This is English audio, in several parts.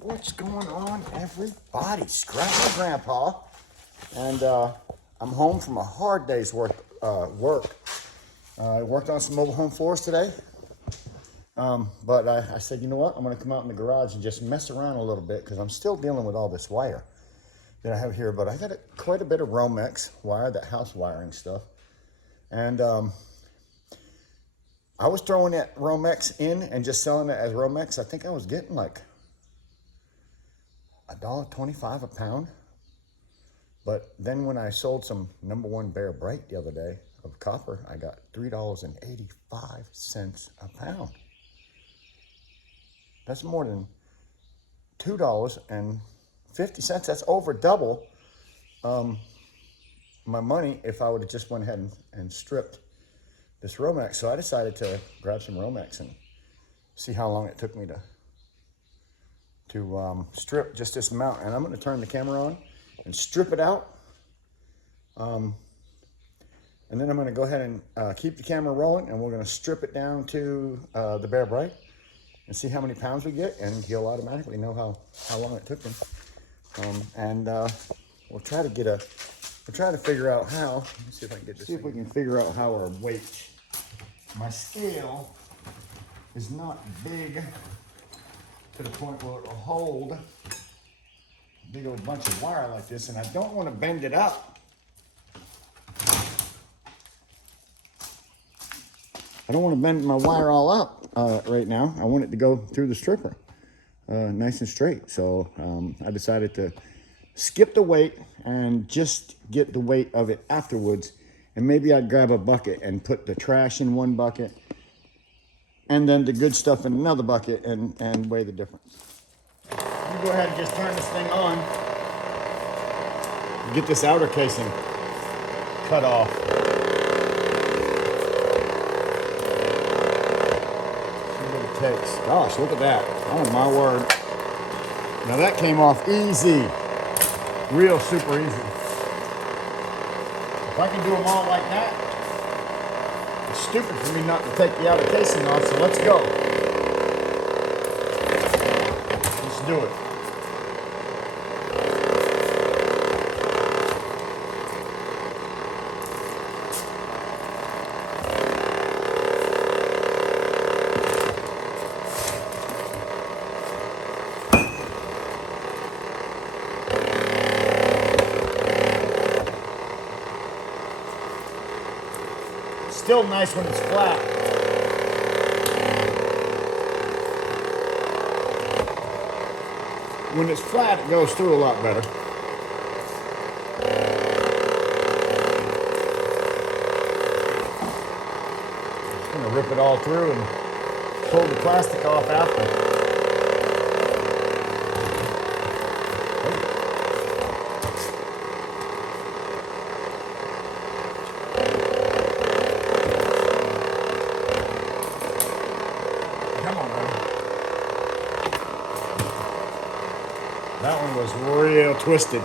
What's going on, everybody? Scrappy Grandpa, and I'm home from a hard day's work. I worked on some mobile home floors today, but I said, you know what? I'm going to come out in the garage and just mess around a little bit because I'm still dealing with all this wire that I have here. But I got quite a bit of Romax wire, that house wiring stuff, and I was throwing that Romax in and just selling it as Romax. I think I was getting like $1.25 a pound. But then when I sold some number one Bear Bright the other day of copper, I got $3.85 a pound. That's more than $2.50. That's over double my money if I would have just went ahead and stripped this Romax. So I decided to grab some Romax and see how long it took me to strip just this amount. And I'm going to turn the camera on and strip it out. And then I'm going to go ahead and keep the camera rolling, and we're going to strip it down to the Bear Bright and see how many pounds we get, and he'll automatically know how long it took him. We'll try to figure out how. Let me see if I can get this. See if we can figure out how our weight. My scale is not big to the point where it'll hold a big old bunch of wire like this, and I don't want to bend it up. I don't want to bend my wire all up right now. I want it to go through the stripper nice and straight. So I decided to skip the weight and just get the weight of it afterwards. And maybe I'd grab a bucket and put the trash in one bucket and then the good stuff in another bucket and weigh the difference. You go ahead and just turn this thing on. Get this outer casing cut off. See what it takes. Gosh, look at that. Oh my word. Now that came off easy. Real super easy. If I can do them all like that, it's stupid for me not to take the outer casing off, so let's go. Let's do it. Still nice when it's flat. When it's flat, it goes through a lot better. Just gonna rip it all through and pull the plastic off after. That one was real twisted.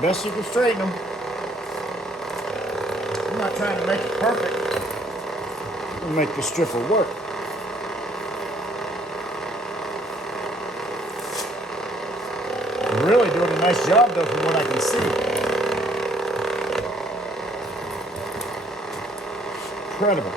Best you can straighten them. I'm not trying to make it perfect. I'm gonna make the stripper work. I'm really doing a nice job though from what I can see. Incredible.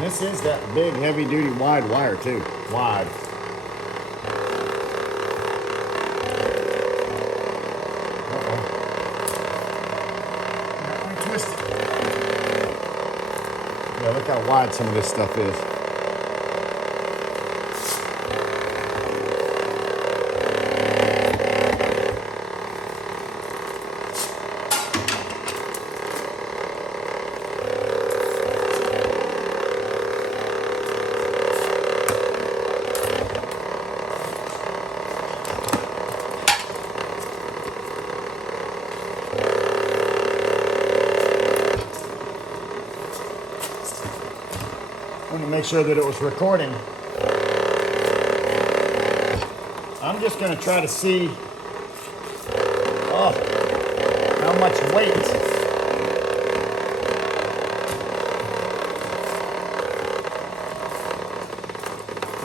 This is that big, heavy-duty, wide wire, too. Wide. Uh-oh. Got me twisted. Yeah, look how wide some of this stuff is. want to make sure that it was recording. I'm just going to try to see how much weight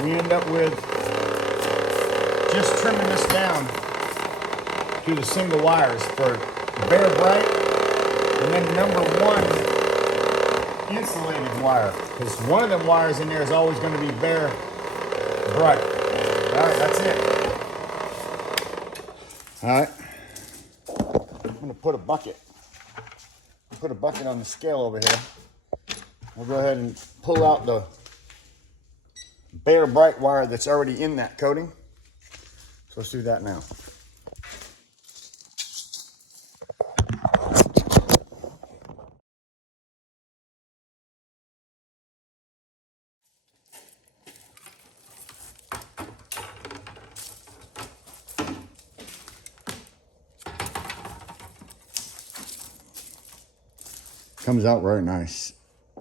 we end up with just trimming this down to the single wires for bare bright, and then number one insulated wire, because one of them wires in there is always going to be bare bright. All right, that's it. All right, I'm going to put a bucket on the scale over here. We'll go ahead and pull out the bare bright wire that's already in that coating. So let's do that now. Comes out very nice.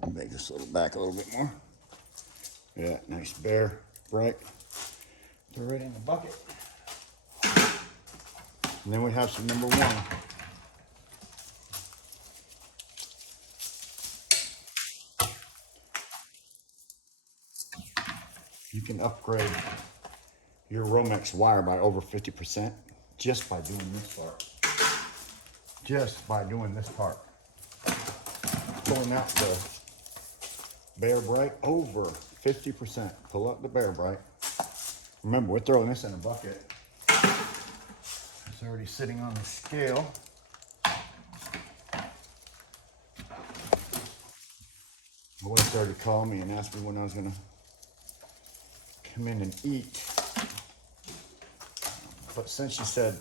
I'll make this a little back a little bit more. Yeah, nice bare, bright. Throw it in the bucket. And then we have some number one. You can upgrade your Romax wire by over 50% just by doing this part. Just by doing this part. Pulling out the bare bright over 50%. Pull up the bare bright. Remember, we're throwing this in a bucket. It's already sitting on the scale. My wife started calling me and asked me when I was going to come in and eat. But since she said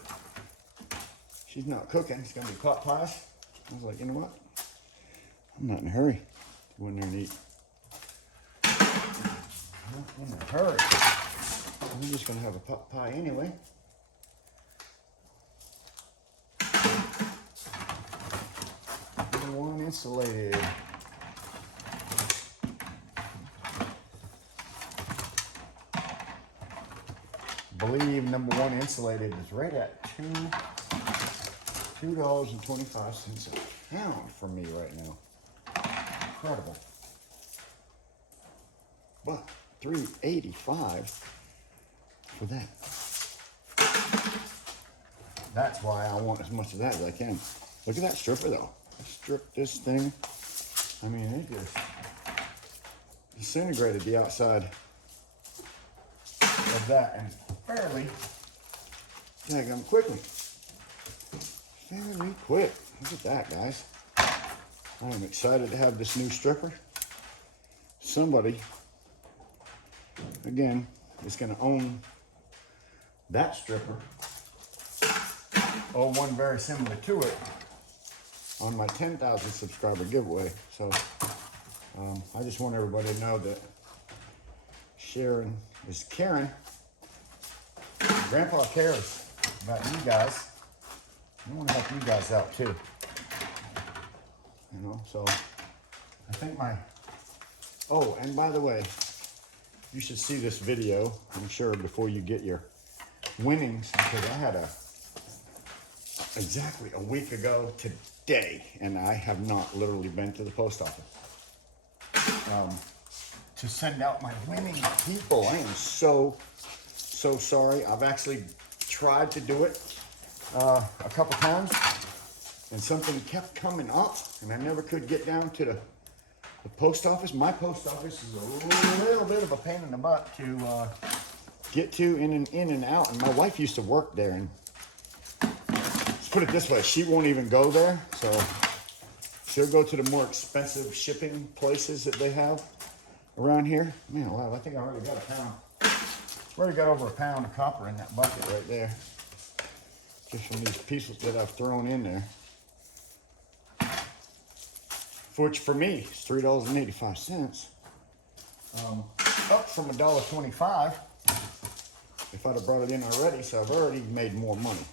she's not cooking, it's going to be pot pies, I was like, you know what? I'm not in a hurry to go in there and eat. Not in a hurry. I'm just going to have a pot pie anyway. Number one insulated. I believe number one insulated is right at $2.25 a pound for me right now. Incredible. But $3.85 for that. That's why I want as much of that as I can. Look at that stripper though. I stripped this thing. I mean, it just disintegrated the outside of that and fairly daggum quickly. Fairly quick. Look at that, guys. I am excited to have this new stripper. Somebody, again, is going to own that stripper, or one very similar to it, on my 10,000 subscriber giveaway. So I just want everybody to know that sharing is caring. Grandpa cares about you guys. I want to help you guys out too. You know, so I think oh, and by the way, you should see this video, I'm sure, before you get your winnings, because I had exactly a week ago today, and I have not literally been to the post office to send out my winning people. I am so sorry. I've actually tried to do it a couple times, and something kept coming up, and I never could get down to the post office. My post office is a little bit of a pain in the butt to get to in and out, and my wife used to work there, and let's put it this way, she won't even go there, so she'll go to the more expensive shipping places that they have around here. Man alive, I think I already got a pound. I've already got over a pound of copper in that bucket right there, just from these pieces that I've thrown in there. Which for me is $3.85, up from $1.25 if I'd have brought it in already. So I've already made more money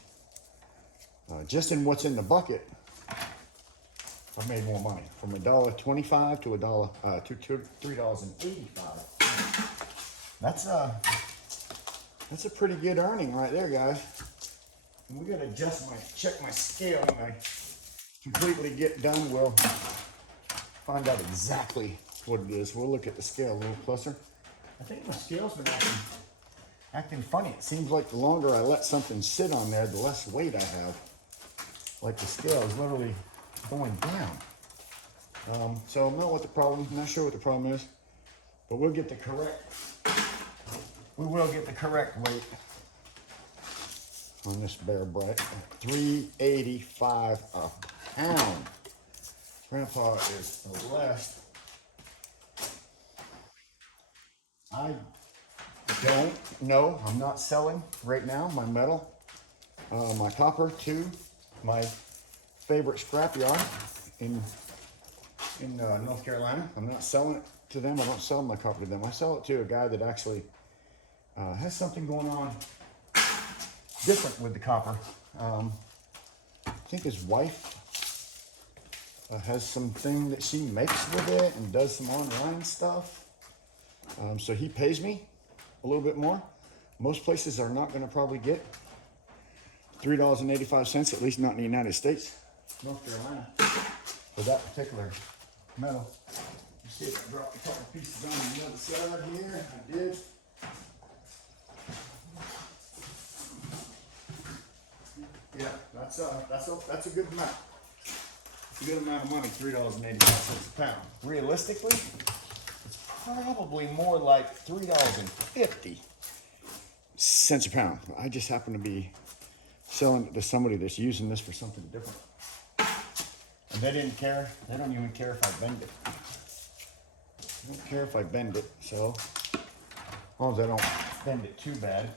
just in what's in the bucket I made more money from $1.25 to $3.85. That's a pretty good earning right there, guys. And we gotta check my scale when I completely get done. We'll find out exactly what it is. We'll look at the scale a little closer. I think my scale's been acting funny. It seems like the longer I let something sit on there, the less weight I have. Like the scale is literally going down. So I'm not sure what the problem is, but we will get the correct weight on this Bear Bright. 385 a pound. Grandpa is blessed. I don't know. I'm not selling right now my metal, my copper to my favorite scrapyard in North Carolina. I'm not selling it to them. I don't sell my copper to them. I sell it to a guy that actually has something going on different with the copper. I think his wife has something that she makes with it and does some online stuff. So he pays me a little bit more. Most places are not going to probably get $3.85, at least not in the United States, North Carolina, for that particular metal. You see if I dropped a couple pieces on the other side here. I did. Yeah, that's a good amount. It's a good amount of money, $3.85 a pound. Realistically, it's probably more like $3.50 a pound. I just happen to be selling it to somebody that's using this for something different. And they didn't care. They don't even care if I bend it. They don't care if I bend it, so as long as I don't bend it too bad.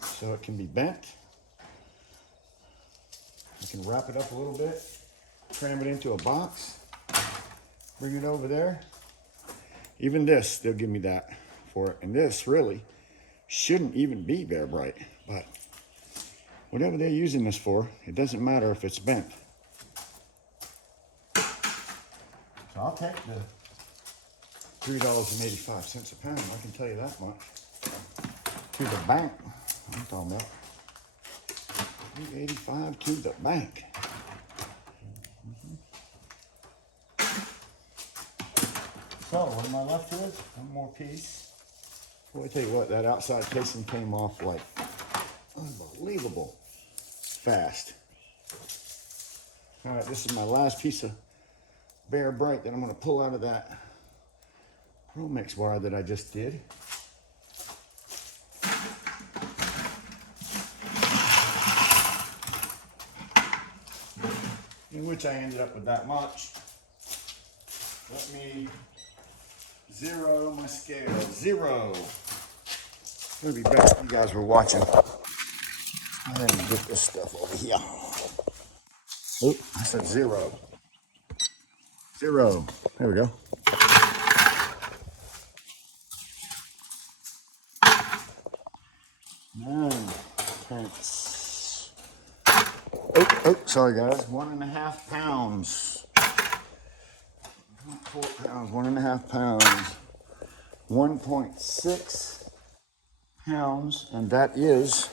So it can be bent. I can wrap it up a little bit, cram it into a box, bring it over there. Even this, they'll give me that for it. And this really shouldn't even be Bear Bright, but whatever they're using this for, it doesn't matter if it's bent. So I'll take the $3.85 a pound, I can tell you that much. To the bank, I'm talking about. $3.85 to the bank. So what am I left with? One more piece. Boy, I tell you what, that outside casing came off like unbelievable fast. All right, this is my last piece of Bear Bright that I'm going to pull out of that Romax wire that I just did. In which I ended up with that much. Let me zero my scale. Zero. It's gonna be best if you guys were watching. Let me get this stuff over here. Oop, I said zero. Zero. There we go. $9. Oh, sorry guys. 1.5 pounds. 4 pounds, 1.5 pounds. 1.6 pounds, and that is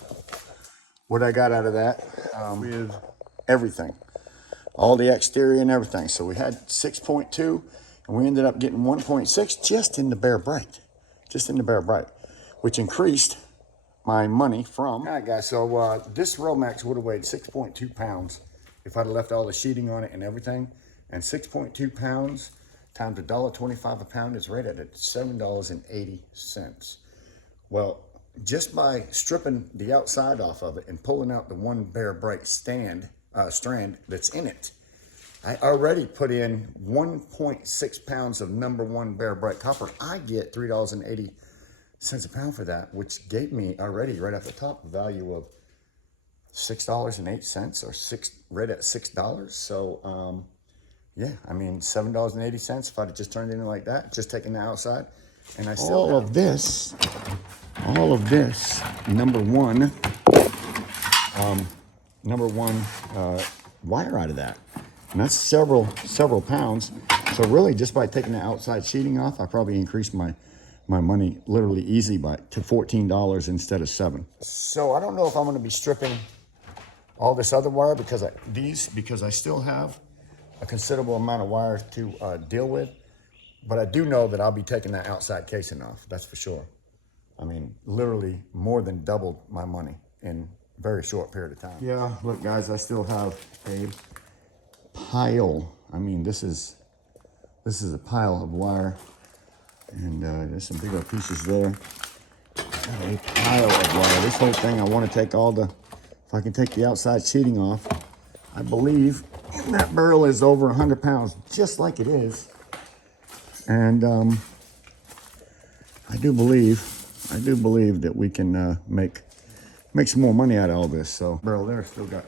what I got out of that with everything, all the exterior and everything. So we had 6.2, and we ended up getting 1.6 just in the Bear Bright, which increased my money from. All right, guys. So this Romax would have weighed 6.2 pounds if I'd left all the sheeting on it and everything, and 6.2 pounds times $1.25 a pound is right at $7.80. Well, just by stripping the outside off of it and pulling out the one Bear Bright strand that's in it, I already put in 1.6 pounds of #1 Bear Bright copper. I get $3.80 a pound for that, which gave me already right off the top a value of $6.08 or right at $6. So yeah, I mean $7.80 if I'd have just turned it in like that, just taking the outside, and I still all of this #1 wire out of that. And that's several pounds. So really, just by taking the outside sheeting off, I probably increased my money literally easy to $14 instead of $7. So I don't know if I'm going to be stripping all this other wire because I still have a considerable amount of wire to deal with. But I do know that I'll be taking that outside casing off. That's for sure. I mean, literally more than doubled my money in a very short period of time. Yeah, look, guys, I still have a pile. I mean, this is a pile of wire, and there's some bigger pieces there. A pile of wire. This whole thing, I want to take if I can take the outside sheeting off. I believe that barrel is over 100 pounds, just like it is. And I do believe that we can make some more money out of all this. So barrel there still got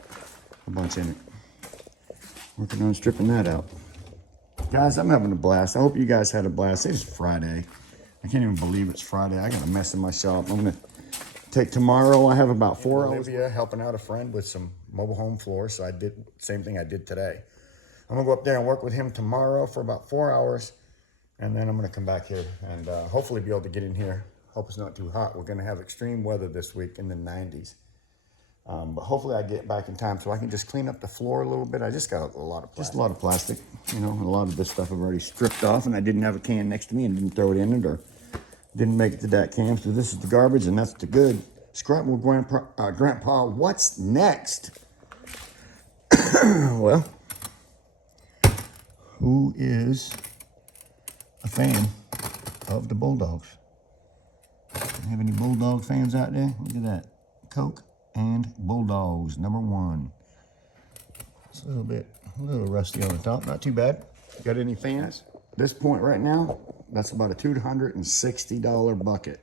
a bunch in it. Working on stripping that out. Guys, I'm having a blast. I hope you guys had a blast. It's Friday. I can't even believe it's Friday. I got a mess in my shop. I'm gonna take tomorrow. I have about 4 hours. Olivia helping out a friend with some mobile home floors. So I did the same thing I did today. I'm gonna go up there and work with him tomorrow for about 4 hours. And then I'm gonna come back here and hopefully be able to get in here. Hope it's not too hot. We're gonna have extreme weather this week in the 90s. But hopefully I get back in time so I can just clean up the floor a little bit. I just got a lot of plastic. Just a lot of plastic, you know, and a lot of this stuff I've already stripped off, and I didn't have a can next to me and didn't throw it in it or didn't make it to that can. So this is the garbage and that's the good. Scrap with Grandpa, what's next? Well, who is a fan of the Bulldogs? Have any Bulldog fans out there? Look at that. Coke and Bulldogs, #1. It's a little rusty on the top. Not too bad. Got any fans? This point right now, that's about a $260 bucket.